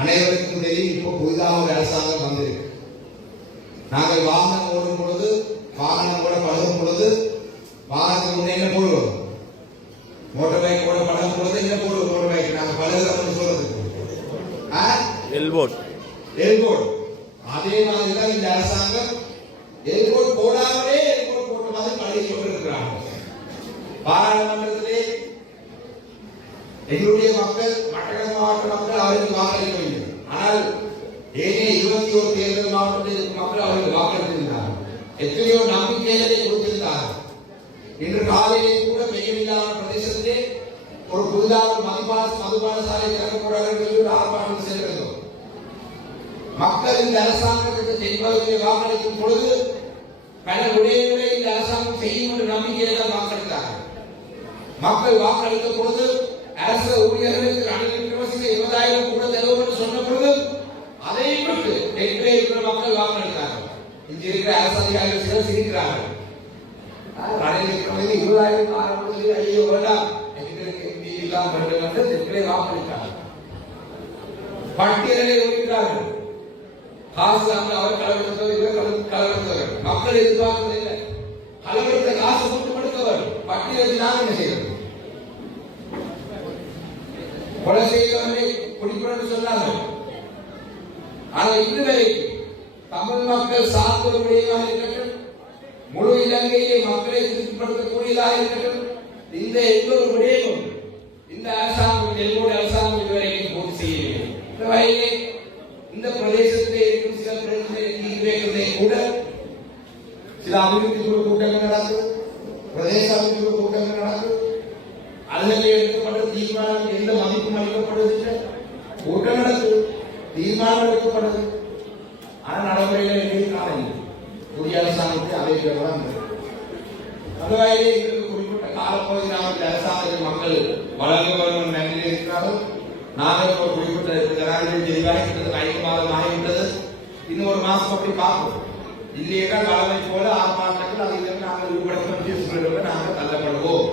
அனைவருக்கும் தெரியும், இப்போ புதிதாக ஒரு அரசாங்கம் வந்திருக்கு. நாங்கள் வாகனம் ஓடும் பொழுது, வாகனம் கூட பழகும் பொழுது, வாகனத்துக்கு முன்னே என்ன போடுவோம்? மோட்டார் பைக் கூட பழகும் பொழுது என்ன போடுவோம்? மோட்டார் பைக் நாங்கள் பழகுறோம்னு சொல்றதுக்கு எல்போர்ட். அதே மாதிரிதான் இந்த அரசாங்கம் எல்போர்ட் போடாமலே எல்போர்ட் போட்ட மாதிரி பழகி கொண்டிருக்கிறாங்க. பாராளுமன்றத்திலே எங்களுடைய மக்கள், மட்டக்களப்பு மாவட்ட மக்கள் அவருக்கு வாக்களிக்க வேண்டும். ஆனால் ஏனைய 21 தேர்தல் மாவட்டத்தில் மக்கள் அவருக்கு வாக்களித்திருந்தார்கள். எத்தனையோ நம்பிக்கைகளை கொடுத்திருந்தார்கள். இன்று காலையிலே கூட வெயிலில்லாத பிரதேசத்திலே ஒரு புதிதாக மதுபான சாலை திறக்கக்கூடாது என்று ஒரு ஆர்ப்பாட்டம் செய்திருந்தோம். மக்கள் இந்த அரசாங்கத்துக்கு செய்வதற்கு வாக்களிக்கும் பொழுது பல விடயங்களை இந்த அரசாங்கம் செய்யும் என்ற நம்பிக்கையை தான் வாக்களித்தார்கள். மக்கள் வாக்களித்த பொழுது அரசு ஊழியர்களுக்கு ரணில் விமர்சிக்க 20,000 கூட தருவோம் என்று சொன்ன பொழுது அதை விட்டு எங்கே இருக்கிற மக்கள் வாக்களித்தார்கள். இங்கு இருக்கிற அரசு அதிகாரிகள் சிலர் சிரிக்கிறார்கள். ரணில் விக்ரமசிங்கே 20,000 ஆரம்பத்தில் ஐயோ வேண்டாம் எங்களுக்கு இல்லாம வேண்டும் என்று தெற்கே வாக்களித்தார்கள். பட்டியலை ஒழிக்கிறார்கள். காசு அவர் கலவரத்தவர், இவர் கலவரத்தவர். மக்கள் எதிர்பார்ப்பதில்லை. கலவரத்தை காசு போட்டு கொடுத்தவர் பட்டியலை தான் என்ன செய்வது? கொலை செய்தவரை குடிப்பட சொன்னார்கள். ஆனால் இன்று வரைக்கும் தமிழ் மக்கள் சார்ந்த விடயமாக இருக்கட்டும், முழு இலங்கையிலே மக்களை திருப்திப்படுத்தக்கூடியதாக இருக்கட்டும், இந்த எவ்வளவு விடயமும் இந்த அரசாங்கம், எல்லோரு அரசாங்கம் இதுவரைக்கும் பூர்த்தி செய்யவில்லை. இந்த வகையிலே இந்த பிரதேசத்திலே இருக்கும் சில பிரதேசங்களை கூட சில அபிவிருத்தி குழு கூட்டங்கள் நடக்கும், பிரதேச அபிவிருத்தி குழு கூட்டங்கள் நடக்கும். அதில் எடுக்கப்பட்ட தீர்மானம் எந்த மதிப்பும் அளிக்கப்படுவதில்லை. கூட்டம் நடக்கும், தீர்மானம் எடுக்கப்படுது. ஆனால் நடைமுறையில் எங்களுக்கு புதிய அரசாங்கத்தை அமைக்கிறதான். அந்த வகையிலே எங்களுக்கு குறிப்பிட்ட காலப்பகுதி நாம் இந்த அரசாங்கத்தில் மக்கள் வளர்ந்து வரும் நிலையில் இருக்கிறார்கள். நாங்கள் ஒரு குறிப்பிட்ட ஜனாதிபதி 5 மாதம் ஆகிவிட்டது. இன்னும் ஒரு மாசம் அப்படி பார்ப்போம். இல்லையா வளமை போல ஆர்ப்பாட்டங்கள் அதில் நாங்கள் ஈடுபடுத்த நாங்கள் தள்ளப்படுவோம்.